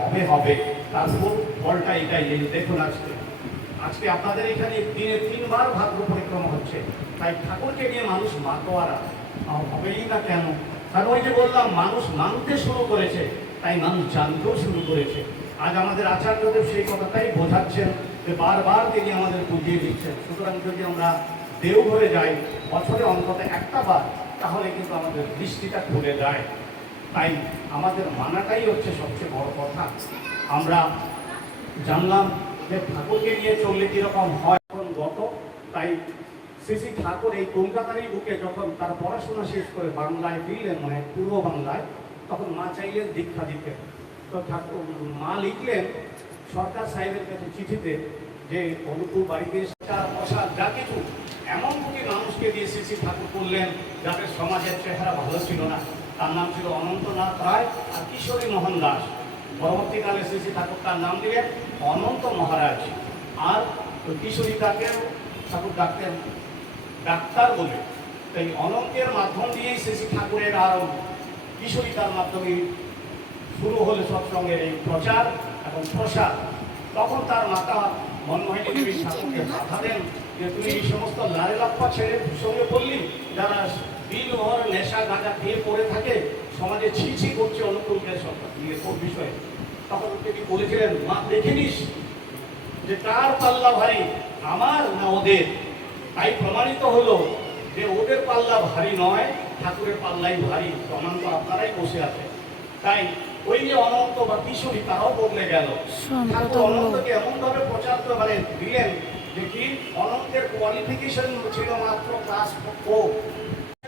হবে হবে তারপর ফলটা এটাই। দেখুন আজকে আপনাদের এখানে দিনে 3 বার ভাদ্র পরিক্রমা হচ্ছে, তাই ঠাকুরকে নিয়ে মানুষ মাতোয়ারা হবেই না কেন? কারণ ওই যে বললাম, মানুষ মানতে শুরু করেছে, তাই মানুষ জানতেও শুরু করেছে। আজ আমাদের আচার্যদেব সেই কথাটাই বোঝাচ্ছেন যে বারবার তিনি আমাদের বুঝিয়ে দিচ্ছেন। সুতরাং যদি আমরা দেওঘরে যাই বছরে অন্তত একটা বার, তাহলে কিন্তু আমাদের দৃষ্টিটা খুলে যায়। তাই আমাদের মানাটাই হচ্ছে সবচেয়ে বড় কথা। আমরা জানলাম যে ঠাকুরকে নিয়ে চললে কীরকম হয়। এখন গত তাই শ্রী শ্রী ঠাকুর এই কলকাতারই বুকে যখন তার পড়াশোনা শেষ করে বাংলায় ফিরলেন, মানে পূর্ব বাংলায়, তখন মা চাইলেন দীক্ষা দিতে। তো ঠাকুর মা লিখলেন সরকার সাহেবের কাছে চিঠিতে যে অনুকূল বাড়িতে প্রসাদ যা কিছু এমন দুটি মানুষকে দিয়ে শ্রী শ্রী ঠাকুর করলেন যাদের সমাজের চেহারা ভালো ছিল না। তার নাম ছিল অনন্তনাথ রায় আর কিশোরী মোহন দাস। পরবর্তীকালে শ্রী শ্রী ঠাকুর তার নাম দিলেন অনন্ত মহারাজ। আর কিশোরীটাকে ঠাকুর ডাকতেন ডাক্তার বলে। তাই অনন্তের মাধ্যম দিয়েই শ্রী শ্রী ঠাকুরের আর কিশোরীটার মাধ্যমে শুরু হলো সৎসঙ্গের এই প্রচার এবং প্রসার। তখন তার মাতা মনমোহিনী দেবী ঠাকুরকে বাধা দেন যে তুমি এই সমস্ত লারে লাপ্পা ছেড়ে সঙ্গে বললি, যারা দিন ভর নেশা গাঁজা খেয়ে পড়ে থাকে, সমাজে ছি ছি করছে অনুকূলকে ওর বিষয়ে। তখন তিনি বলেছিলেন, মা দেখে নিস যে কার পাল্লা ভারী, আমার না ওদের। তাই প্রমাণিত হলো যে ওদের পাল্লা ভারী নয়, ঠাকুরের পাল্লাই ভারী। প্রমাণ তো আপনারাই বসে আছে। তাই ওই যে অনন্ত বা কিশোরী, তারাও বদলে গেল। ঠাকুর অনন্তকে এমনভাবে প্রচার করে দিলেন যে কি অনন্তের কোয়ালিফিকেশন ছিল মাত্র ক্লাস 4।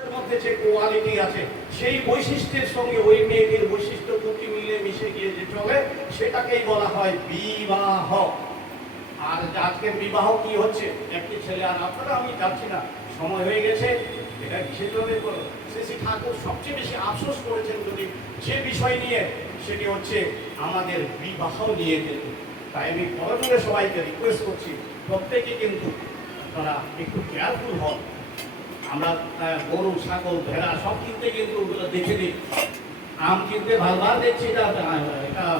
এর মধ্যে যে কোয়ালিটি আছে, সেই বৈশিষ্ট্যের সঙ্গে ওই মেয়েটির বৈশিষ্ট্য দুটি মিলে মিশে গিয়ে যে চলে, সেটাকেই বলা হয় বিবাহ। আর আজকের বিবাহ কি হচ্ছে, একটি ছেলে আর আপনারা, আমি যাচ্ছি না, সময় হয়ে গেছে। এটা কিসের জন্য করো? শ্রী শ্রী ঠাকুর সবচেয়ে বেশি আফসোস করেছেন যদি যে বিষয় নিয়ে, সেটি হচ্ছে আমাদের বিবাহ নিয়ে যেত। তাই আমি বড়জোরে সবাইকে রিকোয়েস্ট করছি, প্রত্যেকে কিন্তু আপনারা একটু কেয়ারফুল হন। আমরা গরু ছাগল ভেড়া সব কিনতে কিন্তু ওগুলো দেখে দিই। আম কিনতে ভালভাল দেখছি, এটা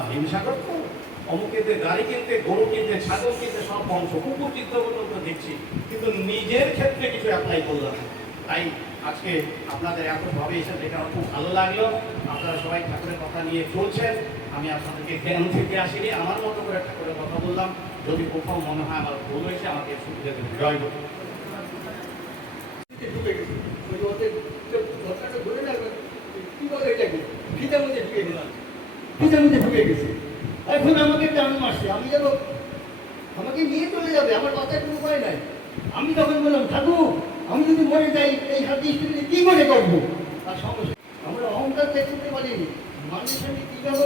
হিংসা করতো। অমুক কিনতে গাড়ি কিনতে, গরু কিনতে, ছাগল কিনতে সব বংশ, কুকুর কিনতে পর্যন্ত দেখছি, কিন্তু নিজের ক্ষেত্রে কিছু অ্যাপ্লাই করলাম। তাই আজকে আপনাদের এতভাবে এসে দেখে আমার খুব ভালো লাগলো। আপনারা সবাই ঠাকুরের কথা নিয়ে চলছেন। আমি আপনাদেরকে জ্ঞান থেকে আসিনি, আমার মতো করে ঠাকুরের কথা বললাম। যদি কোথাও মনে হয় আমার ভুল হয়েছে, আমাকে সুবিধা দেবেন। জয় গুরু। এখন আমাকে টান মারছে, আমি যেন আমাকে নিয়ে চলে যাবে, আমার কথার কোনো উপায় নাই। আমি তখন বললাম, ঠাকুর আমি যদি মরে যাই এই হাতি কি করে করবো? আর সমস্যা আমরা অহংকার দেখতে পারিনি, মানুষের সঙ্গে কিভাবে